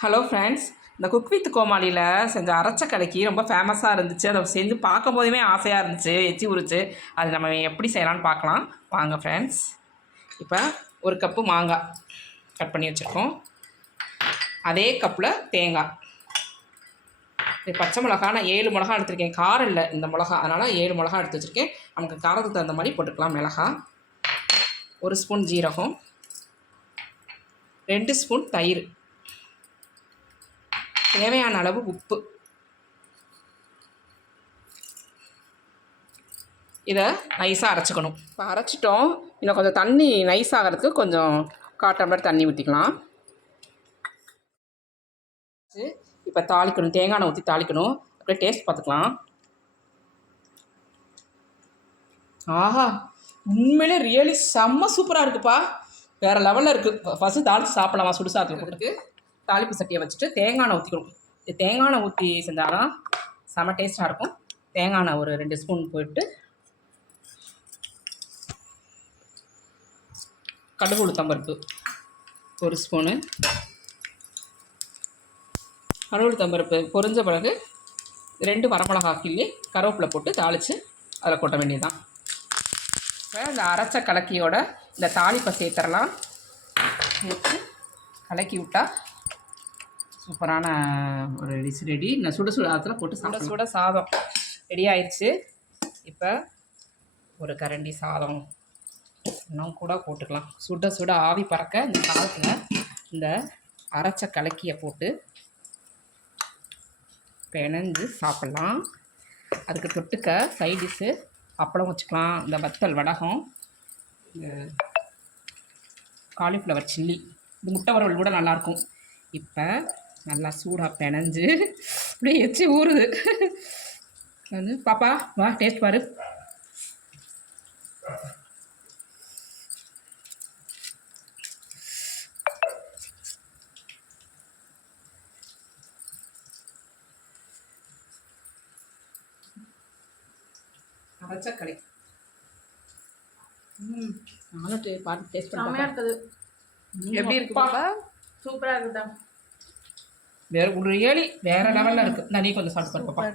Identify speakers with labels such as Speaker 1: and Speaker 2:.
Speaker 1: Hello friends இந்த cook with கோமாளியில் செஞ்ச அரைச்ச கலக்கி ரொம்ப ஃபேமஸாக இருந்துச்சு. அதை செஞ்சு பார்க்கும் போதுமே ஆசையாக இருந்துச்சு எச்சி உரிச்சு. அது நம்ம எப்படி செய்யலாம்னு பார்க்கலாம். வாங்க ஃப்ரெண்ட்ஸ் இப்போ ஒரு கப்பு மாங்காய் கட் பண்ணி வச்சுருக்கோம். அதே கப்பில் தேங்காய். இது பச்சை மிளகா நான் ஏழு மிளகா எடுத்திருக்கேன். காரம் இல்லை இந்த மிளகா அதனால் ஏழு மிளகா எடுத்து வச்சுருக்கேன். நமக்கு காரத்துக்கு தகுந்த மாதிரி போட்டுக்கலாம். மிளகா ஒரு ஸ்பூன் ஜீரகம். ரெண்டு ஸ்பூன் தயிர். தேவையான அளவு உப்பு. இதை நைஸாக அரைச்சிக்கணும். இப்போ அரைச்சிட்டோம். இன்னும் கொஞ்சம் தண்ணி நைஸ் ஆகிறதுக்கு கொஞ்சம் காட்டம்பர் தண்ணி ஊற்றிக்கலாம் இப்போ தாளிக்கணும். தேங்காய் எண்ணெய் ஊற்றி தாளிக்கணும். அப்படியே டேஸ்ட் பார்த்துக்கலாம். ஆஹா உண்மையிலே ரியலி செம்ம சூப்பராக இருக்குப்பா. வேறு லெவலில் இருக்குது ஃபஸ்ட்டு தாளித்து சாப்பிடலாமா? சுடுசாத்தில் போட்டுட்டு. தாளிப்பு சட்டியை வச்சுட்டு தேங்காய் எண்ணெய் ஊற்றிக்கணும் தேங்காய் எண்ணெய் ஊற்றி செஞ்சாதான் செம்ம டேஸ்ட்டாக இருக்கும். தேங்காய் எண்ணெய் ஒரு ரெண்டு ஸ்பூன் போட்டு கடுகு உளுத்தம்பருப்பு ஒரு ஸ்பூனு கடுகு உளுத்தம்பருப்பு பொரிஞ்ச பிறகு ரெண்டு வரமிளகா கிள்ளி கருவேப்பிலை போட்டு தாளித்து அதில் கொட்ட வேண்டியதுதான். இப்போ இந்த அரைச்ச கலக்கியோட இந்த தாளிப்பை சேர்த்துடலாம். சேர்த்து கலக்கி விட்டால் சூப்பரான ஒரு டிஷ் ரெடி நான் சுட சுட அதில் போட்டு சுட சுட சாதம். ரெடி ஆயிடுச்சு இப்போ ஒரு கரண்டி சாதம். இன்னும் கூட போட்டுக்கலாம். சுட சுட ஆவி பறக்க இந்த சாதத்தில் இந்த அரைச்ச கலக்கியை போட்டு பிணைஞ்சு சாப்பிட்லாம். அதுக்கு தொட்டுக்க சைட் டிஷ்ஷு அப்பளம் வச்சுக்கலாம். இந்த வத்தல் வடகம் இந்த காலிஃப்ளவர் சில்லி இது முட்டை வறுவல் கூட நல்லாயிருக்கும் இப்போ நல்லா சூடாக பிணைஞ்சு அப்படியே எச்சி ஊறுது. வந்து பாப்பா வா டேஸ்ட் பாரு. அரைச்ச கடை ம் நானும் டே பார்த்து டேஸ்ட் பண்ணி
Speaker 2: இருக்குது.
Speaker 1: எப்படி இருக்கு பாப்பா
Speaker 2: சூப்பரா இருக்குதா?
Speaker 1: வேற ஒரு ஏழி வேற லெவலில் இருக்குது நான் நீ கொஞ்சம் சாப்பிட்டு பாரு